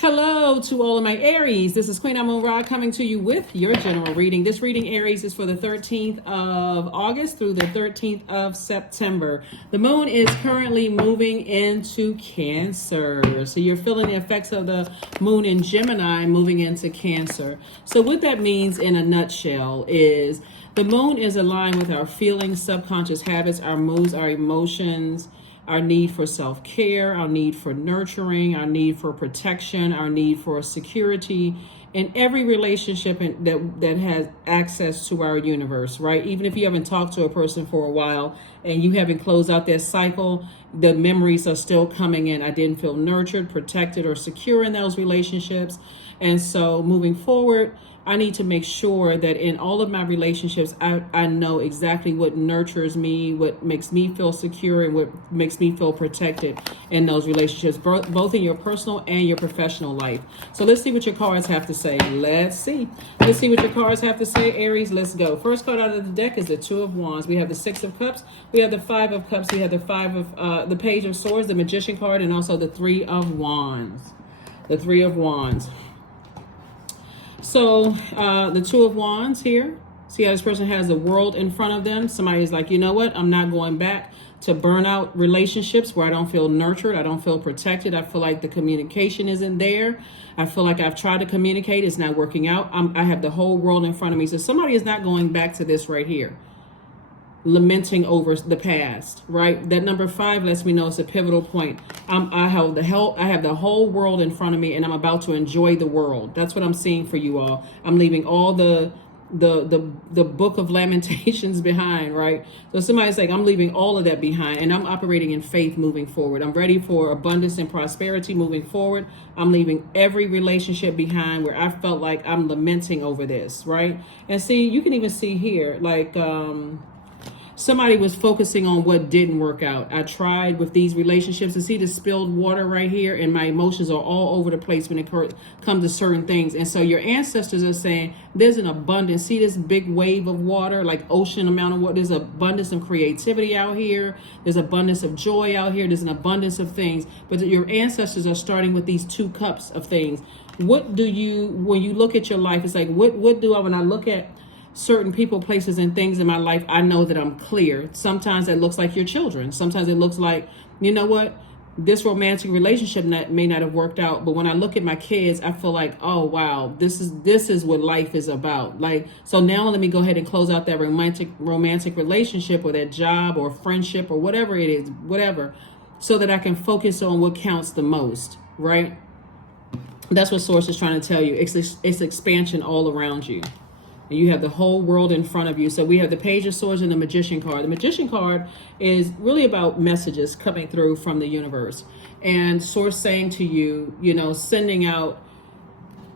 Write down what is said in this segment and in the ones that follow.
Hello to all of my Aries. This is Queen Amun Ra coming to you with your general reading. This reading, Aries, is for the 13th of August through the 13th of September. The moon is currently moving into Cancer. So you're feeling the effects of the moon in Gemini moving into Cancer. So what that means in a nutshell is the moon is aligned with our feelings, subconscious habits, our moods, our emotions, our need for self-care, our need for nurturing, our need for protection, our need for security in every relationship that has access to our universe, right? Even if you haven't talked to a person for a while and you haven't closed out that cycle, the memories are still coming in. I didn't feel nurtured, protected, or secure in those relationships. And so moving forward, I need to make sure that in all of my relationships, I know exactly what nurtures me, what makes me feel secure, and what makes me feel protected in those relationships, both in your personal and your professional life. So let's see what your cards have to say. Let's see what your cards have to say, Aries. Let's go. First card out of the deck is the Two of Wands. We have the Six of Cups. We have the Five of Cups. We have the Page of Swords, the Magician card, and also the Three of Wands. The Three of Wands. So the Two of Wands here, see how this person has the world in front of them. Somebody's like, you know what? I'm not going back to burnout relationships where I don't feel nurtured. I don't feel protected. I feel like the communication isn't there. I feel like I've tried to communicate. It's not working out. I have the whole world in front of me. So somebody is not going back to this right here, lamenting over the past, right? That number 5 lets me know it's a pivotal point. I have the whole world in front of me, and I'm about to enjoy the world. That's what I'm seeing for you all. I'm leaving all the book of lamentations behind, right? So somebody's like, I'm leaving all of that behind, and I'm operating in faith moving forward. I'm ready for abundance and prosperity moving forward. I'm leaving every relationship behind where I felt like I'm lamenting over this, right? And see, you can even see here, like, somebody was focusing on what didn't work out. I tried with these relationships, and see the spilled water right here, and my emotions are all over the place when it comes to certain things. And so your ancestors are saying there's an abundance. See this big wave of water, like ocean amount of water. There's abundance of creativity out here. There's abundance of joy out here. There's an abundance of things. But your ancestors are starting with these 2 cups of things. What do you, when you look at your life, it's like, what do I, when I look at certain people, places, and things in my life, I know that I'm clear. Sometimes it looks like your children. Sometimes it looks like, you know what, this romantic relationship may not have worked out, but when I look at my kids, I feel like, oh wow, this is what life is about. Like, so now let me go ahead and close out that romantic relationship, or that job, or friendship, or whatever it is, so that I can focus on what counts the most, right? That's what Source is trying to tell you. It's expansion all around you. And you have the whole world in front of you. So we have the Page of Swords and the Magician card. The Magician card is really about messages coming through from the universe. And Source saying to you, you know, sending out,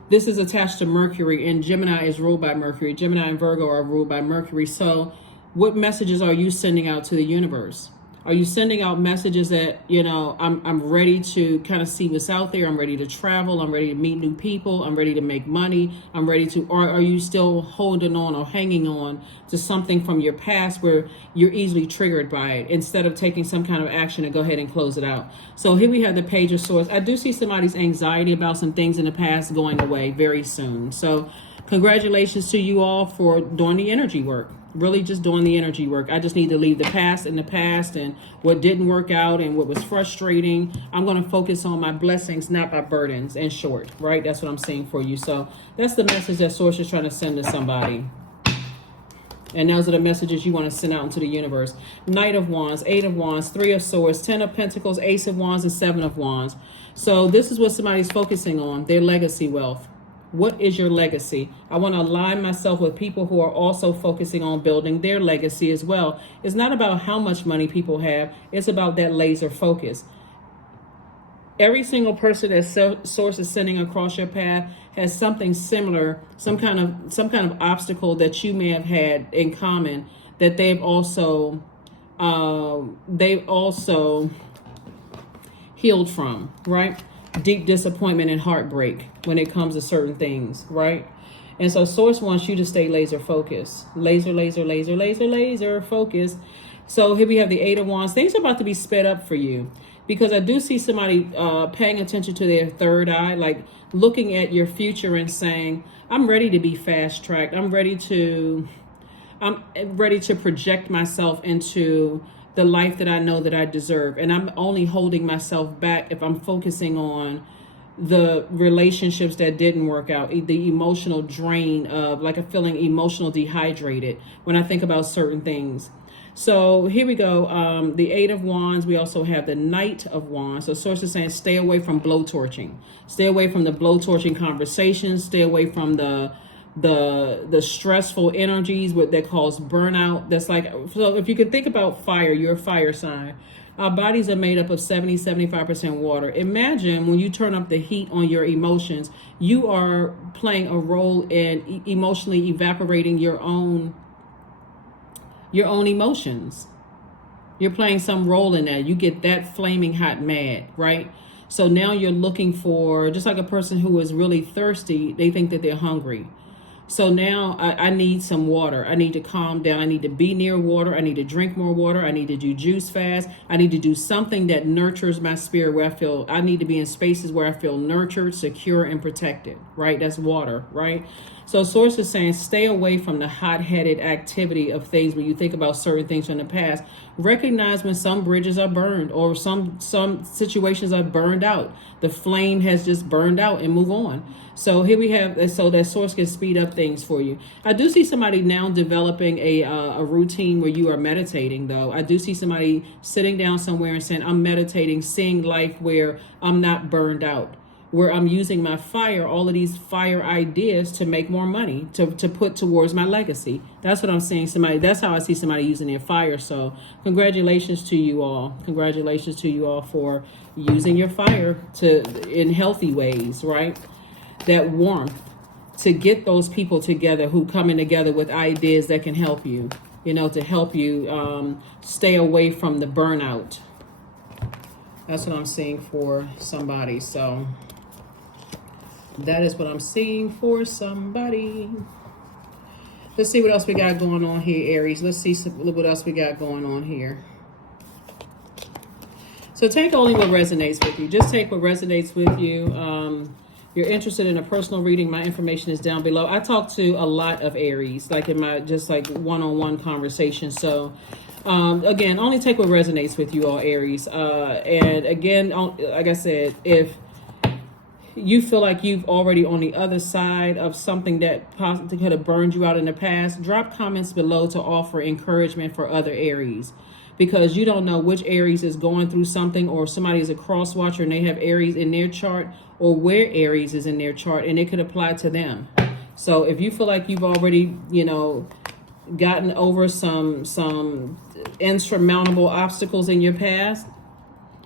this is attached to Mercury, and Gemini is ruled by Mercury. Gemini and Virgo are ruled by Mercury. So what messages are you sending out to the universe? Are you sending out messages that, you know, I'm ready to kind of see what's out there. I'm ready to travel. I'm ready to meet new people. I'm ready to make money. I'm ready to, or are you still holding on or hanging on to something from your past where you're easily triggered by it, instead of taking some kind of action and go ahead and close it out? So here we have the Page of Swords. I do see somebody's anxiety about some things in the past going away very soon. So congratulations to you all for doing the energy work. Really just doing the energy work. I just need to leave the past in the past, and what didn't work out and what was frustrating. I'm going to focus on my blessings, not my burdens, in short, right? That's what I'm saying for you. So that's the message that Source is trying to send to somebody. And those are the messages you want to send out into the universe. Knight of Wands, 8 of Wands, 3 of Swords, 10 of Pentacles, Ace of Wands, and 7 of Wands. So this is what somebody's focusing on, their legacy wealth. What is your legacy? I want to align myself with people who are also focusing on building their legacy as well. It's not about how much money people have. It's about that laser focus. Every single person that Source is sending across your path has something similar, some kind of obstacle that you may have had in common, that they've also healed from, right? Deep disappointment and heartbreak when it comes to certain things, right? And so Source wants you to stay laser focused. Laser focused. So here we have the 8 of Wands. Things are about to be sped up for you, because I do see somebody paying attention to their third eye, like looking at your future and saying, I'm ready to be fast tracked. I'm ready to project myself into the life that I know that I deserve. And I'm only holding myself back if I'm focusing on the relationships that didn't work out, the emotional drain of, like, a feeling emotional dehydrated when I think about certain things. So here we go. The Eight of Wands. We also have the Knight of Wands. So source is saying stay away from blowtorching. Stay away from the blowtorching conversations. Stay away from the stressful energies that cause burnout. That's like, so if you could think about fire, you're a fire sign. Our bodies are made up of 75% water. Imagine when you turn up the heat on your emotions, you are playing a role in emotionally evaporating your own emotions. You're playing some role in that. You get that flaming hot mad, right? So now you're looking for, just like a person who is really thirsty, they think that they're hungry. So now I need some water. I need to calm down. I need to be near water. I need to drink more water. I need to do juice fast. I need to do something that nurtures my spirit, where I need to be in spaces where I feel nurtured, secure, and protected, right? That's water, right? So source is saying stay away from the hot-headed activity of things. When you think about certain things from the past, recognize when some bridges are burned or some situations are burned out. The flame has just burned out, and move on. So here we have, so that source can speed up things for you. I do see somebody now developing a routine where you are meditating, though. I do see somebody sitting down somewhere and saying, I'm meditating, seeing life where I'm not burned out, where I'm using my fire, all of these fire ideas to make more money, to put towards my legacy. That's what I'm seeing somebody, that's how I see somebody using their fire. So congratulations to you all. Congratulations to you all for using your fire in healthy ways, right? That warmth to get those people together who coming together with ideas that can help you, to help you stay away from the burnout. That's what I'm seeing for somebody. So that is what I'm seeing for somebody. Let's see what else we got going on here, Aries. Let's see what else we got going on here. So take only what resonates with you. Just take what resonates with you. You're interested in a personal reading, my information is down below. I talk to a lot of Aries, like in my just like one-on-one conversation. So again, only take what resonates with you all, Aries. And again, like I said, if you feel like you've already on the other side of something that possibly could have burned you out in the past, drop comments below to offer encouragement for other Aries. Because you don't know which Aries is going through something, or somebody is a cross watcher and they have Aries in their chart, or where Aries is in their chart, and it could apply to them. So if you feel like you've already, gotten over some insurmountable obstacles in your past,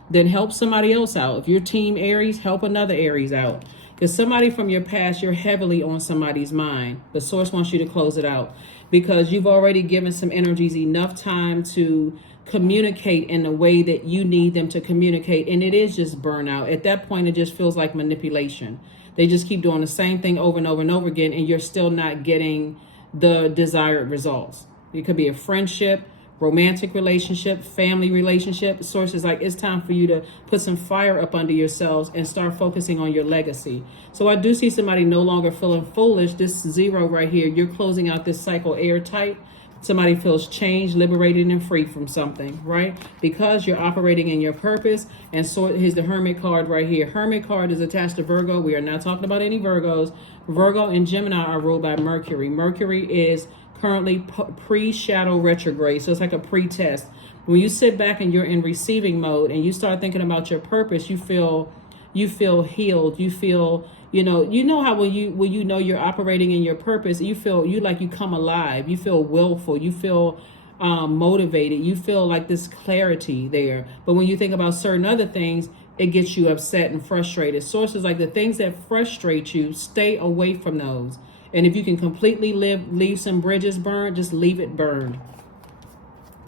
then help somebody else out. If you're team Aries, help another Aries out. Because somebody from your past, you're heavily on somebody's mind. The source wants you to close it out, because you've already given some energies enough time to communicate in the way that you need them to communicate, and it is just burnout. At that point, it just feels like manipulation. They just keep doing the same thing over and over and over again, and you're still not getting the desired results. It could be a friendship, romantic relationship, family relationship. The source is like, it's time for you to put some fire up under yourselves and start focusing on your legacy. So I do see somebody no longer feeling foolish. This 0 right here, you're closing out this cycle airtight. Somebody feels changed, liberated, and free from something, right? Because you're operating in your purpose. And so here's the Hermit card right here. Hermit card is attached to Virgo. We are not talking about any Virgos. Virgo and Gemini are ruled by Mercury. Mercury is currently pre-shadow retrograde. So it's like a pre-test. When you sit back and you're in receiving mode and you start thinking about your purpose, you feel healed. You feel, how when you know you're operating in your purpose, you feel you come alive. You feel willful. You feel motivated. You feel like this clarity there. But when you think about certain other things, it gets you upset and frustrated. Sources like the things that frustrate you, stay away from those. And if you can completely leave some bridges burned, just leave it burned.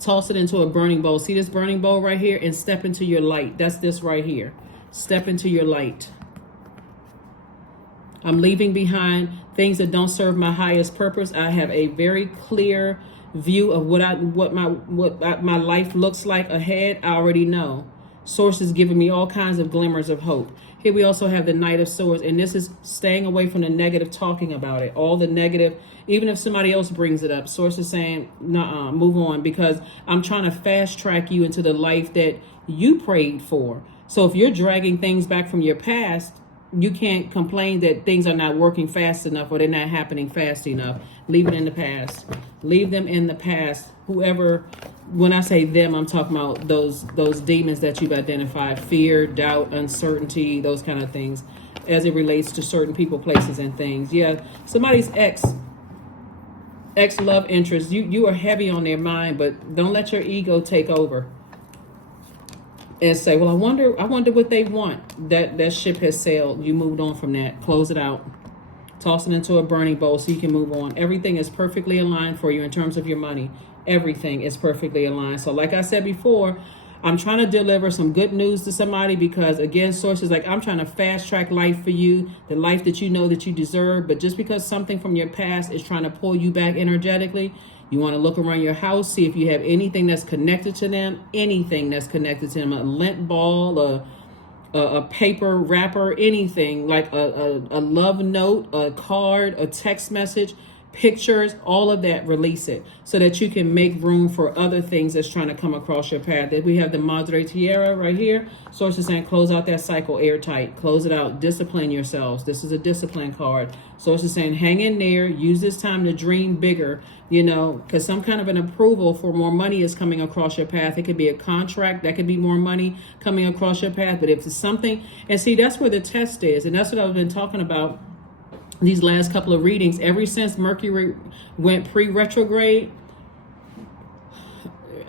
Toss it into a burning bowl. See this burning bowl right here? And step into your light. That's this right here. Step into your light. I'm leaving behind things that don't serve my highest purpose. I have a very clear view of what my life looks like ahead. I already know. Source is giving me all kinds of glimmers of hope. Here we also have the Knight of Swords, and this is staying away from the negative, talking about it. All the negative, even if somebody else brings it up, Source is saying, nuh-uh, move on, because I'm trying to fast track you into the life that you prayed for. So if you're dragging things back from your past, you can't complain that things are not working fast enough or they're not happening fast enough. Leave it in the past. Leave them in the past. Whoever, when I say them, I'm talking about those demons that you've identified: fear, doubt, uncertainty, those kind of things, as it relates to certain people, places, and things. Yeah, somebody's ex love interest. You are heavy on their mind, but don't let your ego take over and say, well, I wonder what they want. That ship has sailed. You moved on from that. Close it out. Toss it into a burning bowl so you can move on. Everything is perfectly aligned for you in terms of your money. Everything is perfectly aligned. So like I said before, I'm trying to deliver some good news to somebody because, again, sources like, I'm trying to fast track life for you, the life that you know that you deserve. But just because something from your past is trying to pull you back energetically, you want to look around your house, see if you have anything that's connected to them, a lint ball, a paper wrapper, anything like a love note, a card, a text message, pictures, all of that. Release it so that you can make room for other things that's trying to come across your path. That we have the Madre Tierra right here. Source is saying, close out that cycle airtight. Close it out. Discipline yourselves. This is a discipline card. Source is saying, hang in there. Use this time to dream bigger, because some kind of an approval for more money is coming across your path. It could be a contract. That could be more money coming across your path. But if it's something, and see, that's where the test is. And that's what I've been talking about these last couple of readings. Ever since Mercury went retrograde,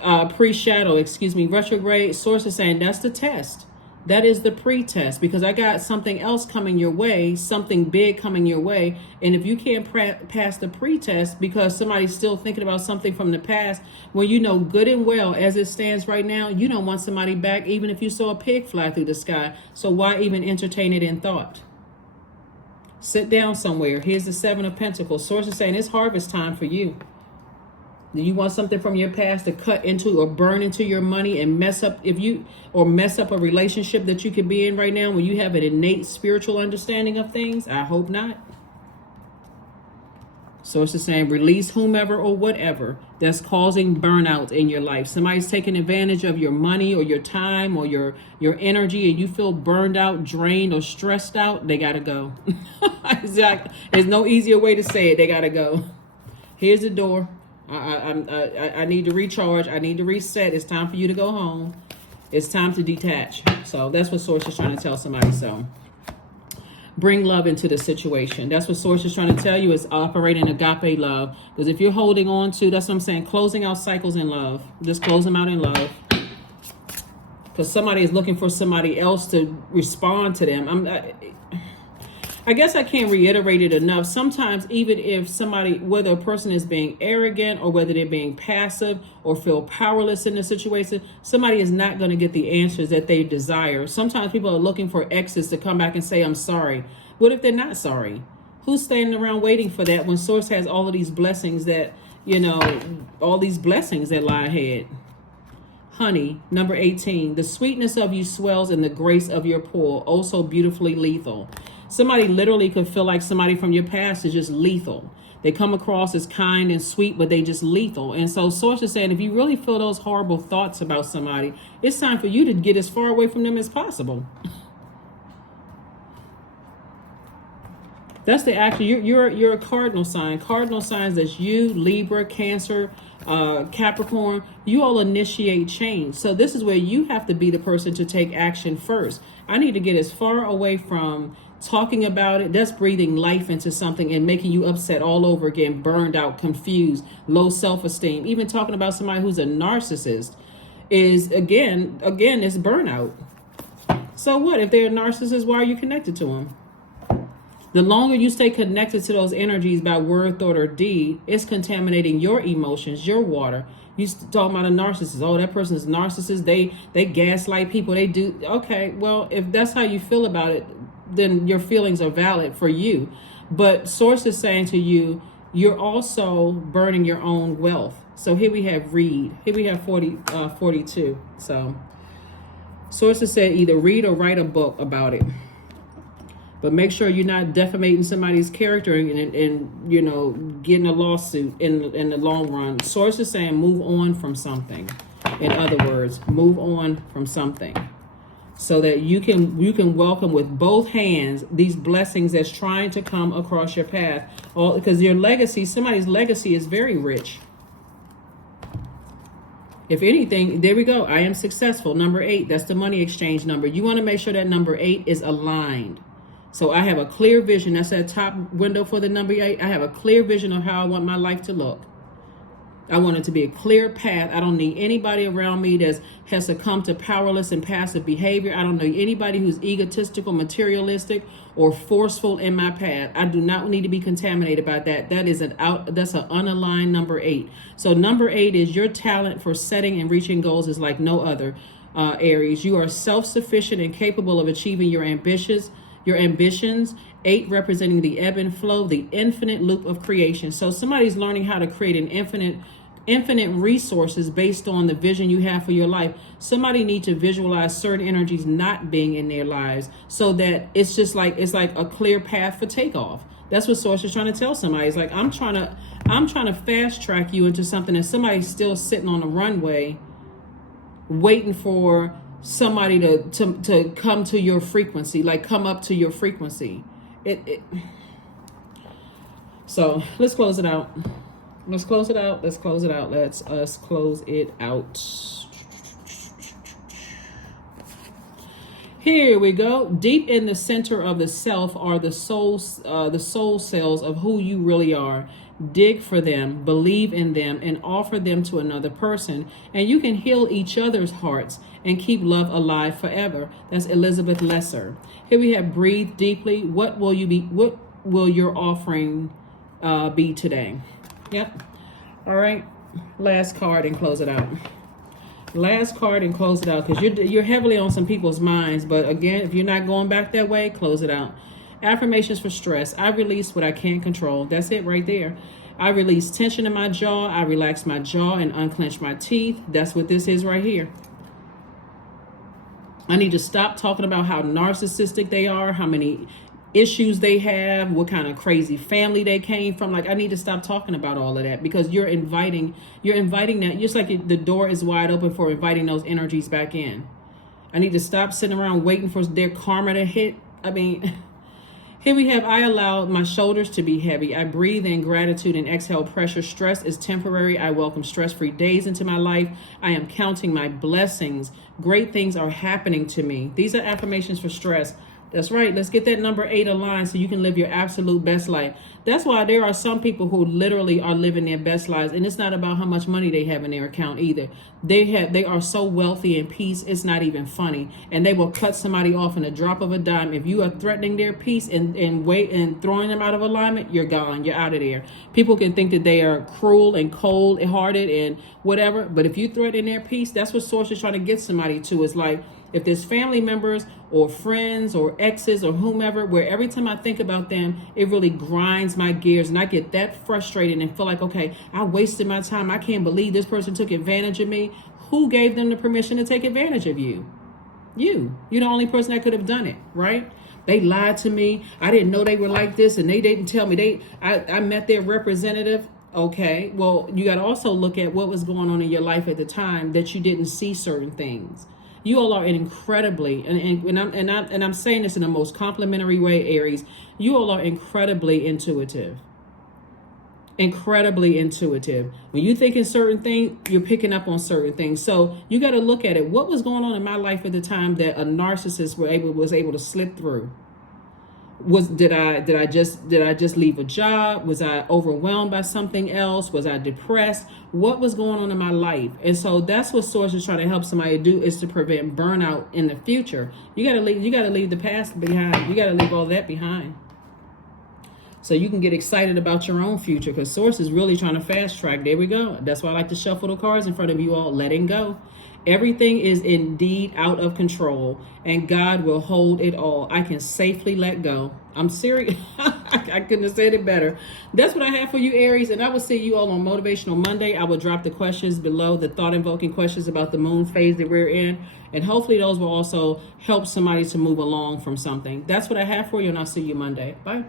retrograde, source is saying that's the test. That is the pre-test, because I got something else coming your way, something big coming your way. And if you can't pass the pre-test because somebody's still thinking about something from the past, well, you know good and well, as it stands right now, you don't want somebody back, even if you saw a pig fly through the sky. So why even entertain it in thought? Sit down somewhere. Here's the Seven of Pentacles. Source is saying it's harvest time for you. Do you want something from your past to cut into or burn into your money and mess up a relationship that you could be in right now when you have an innate spiritual understanding of things? I hope not. Source is saying release whomever or whatever that's causing burnout in your life. Somebody's taking advantage of your money or your time or your energy, and you feel burned out, drained, or stressed out. They gotta go. Exactly. There's no easier way to say it. They gotta go. Here's the door. I need to recharge. I need to reset. It's time for you to go home. It's time to detach. So that's what Source is trying to tell somebody. So bring love into the situation. That's what Source is trying to tell you, is operating agape love. Because if you're holding on to, that's what I'm saying, closing out cycles in love. Just close them out in love. Because somebody is looking for somebody else to respond to them. I guess I can't reiterate it enough. Sometimes even if somebody, whether a person is being arrogant or whether they're being passive or feel powerless in the situation, somebody is not going to get the answers that they desire. Sometimes people are looking for exes to come back and say, I'm sorry. What if they're not sorry? Who's standing around waiting for that when Source has all of these blessings that, all these blessings that lie ahead? Honey, number 18, the sweetness of you swells in the grace of your pour, oh so beautifully lethal. Somebody literally could feel like somebody from your past is just lethal. They come across as kind and sweet, but they just lethal. And so Source is saying, if you really feel those horrible thoughts about somebody, it's time for you to get as far away from them as possible. That's the action. You're a cardinal sign. Cardinal signs, that's you, Libra, Cancer, Capricorn. You all initiate change. So this is where you have to be the person to take action first. I need to get as far away from talking about it. That's breathing life into something and making you upset all over again, burned out, confused, low self-esteem. Even talking about somebody who's a narcissist is again it's burnout. So what if they're a narcissist? Why are you connected to them? The longer you stay connected to those energies by word, thought, or deed, it's contaminating your emotions, your water. You talking about a narcissist. Oh, that person is a narcissist. They gaslight people. They do. Okay, well, if that's how you feel about it, then your feelings are valid for you. But Source is saying to you, you're also burning your own wealth. So here we have Reed. Here we have 42. So Sources said either read or write a book about it. But make sure you're not defamating somebody's character and you know, getting a lawsuit in the long run. Sources saying move on from something. In other words, move on from something, so that you can welcome with both hands these blessings that's trying to come across your path. All because your legacy, somebody's legacy is very rich. If anything, there we go. I am successful. Number 8, that's the money exchange number. You want to make sure that number 8 is aligned. So I have a clear vision. That's that top window for the number 8. I have a clear vision of how I want my life to look. I want it to be a clear path. I don't need anybody around me that has succumbed to powerless and passive behavior. I don't need anybody who's egotistical, materialistic, or forceful in my path. I do not need to be contaminated by that. That's an unaligned number 8. So number 8 is your talent for setting and reaching goals is like no other, Aries. You are self-sufficient and capable of achieving your ambitions. 8 representing the ebb and flow, the infinite loop of creation. So somebody's learning how to create an infinite resources based on the vision you have for your life. Somebody needs to visualize certain energies not being in their lives, so that it's like a clear path for takeoff. That's what Source is trying to tell somebody. It's like I'm trying to fast track you into something that somebody's still sitting on the runway waiting for somebody to come to your frequency, like come up to your frequency. So let's close it out. Let's close it out. Let's close it out. Let's us close it out. Here we go. Deep in the center of the self are the soul cells of who you really are. Dig for them, believe in them, and offer them to another person. And you can heal each other's hearts and keep love alive forever. That's Elizabeth Lesser. Here we have breathe deeply. What will your offering be today? Yep. All right. Last card and close it out. Last card and close it out, because you're heavily on some people's minds. But again, if you're not going back that way, close it out. Affirmations for stress. I release what I can't control. That's it right there. I release tension in my jaw. I relax my jaw and unclench my teeth. That's what this is right here. I need to stop talking about how narcissistic they are, how many issues they have, what kind of crazy family they came from. Like, I need to stop talking about all of that, because you're inviting that, just like the door is wide open for inviting those energies back in. I need to stop sitting around waiting for their karma to hit. I mean, here we have, I allow my shoulders to be heavy. I breathe in gratitude and exhale pressure. Stress is temporary. I welcome stress-free days into my life. I am counting my blessings. Great things are happening to me. These are affirmations for stress. That's right. Let's get that number 8 aligned so you can live your absolute best life. That's why there are some people who literally are living their best lives, and it's not about how much money they have in their account either. They are so wealthy in peace, it's not even funny, and they will cut somebody off in a drop of a dime. If you are threatening their peace and throwing them out of alignment, you're gone. You're out of there. People can think that they are cruel and cold-hearted and whatever, but if you threaten their peace, that's what Source is trying to get somebody to. Is like, if there's family members or friends or exes or whomever, where every time I think about them, it really grinds my gears, and I get that frustrated and feel like, okay, I wasted my time. I can't believe this person took advantage of me. Who gave them the permission to take advantage of you? You're the only person that could have done it, right? They lied to me. I didn't know they were like this, and they didn't tell me. I met their representative. Okay, well, you got to also look at what was going on in your life at the time that you didn't see certain things. You all are incredibly, and I'm saying this in the most complimentary way, Aries. You all are incredibly intuitive. Incredibly intuitive. When you think in certain things, you're picking up on certain things. So you got to look at it. What was going on in my life at the time that a narcissist was able to slip through? Did I just leave a job? Was I overwhelmed by something else? Was I depressed? What was going on in my life? And so that's what Source is trying to help somebody do, is to prevent burnout in the future. You gotta leave the past behind. You gotta leave all that behind, so you can get excited about your own future, because Source is really trying to fast track. There we go. That's why I like to shuffle the cards in front of you all. Letting go. Everything is indeed out of control, and God will hold it all. I can safely let go. I'm serious. I couldn't have said it better. That's what I have for you, Aries, and I will see you all on Motivational Monday. I will drop the questions below, the thought-invoking questions about the moon phase that we're in, and hopefully those will also help somebody to move along from something. That's what I have for you, and I'll see you Monday. Bye.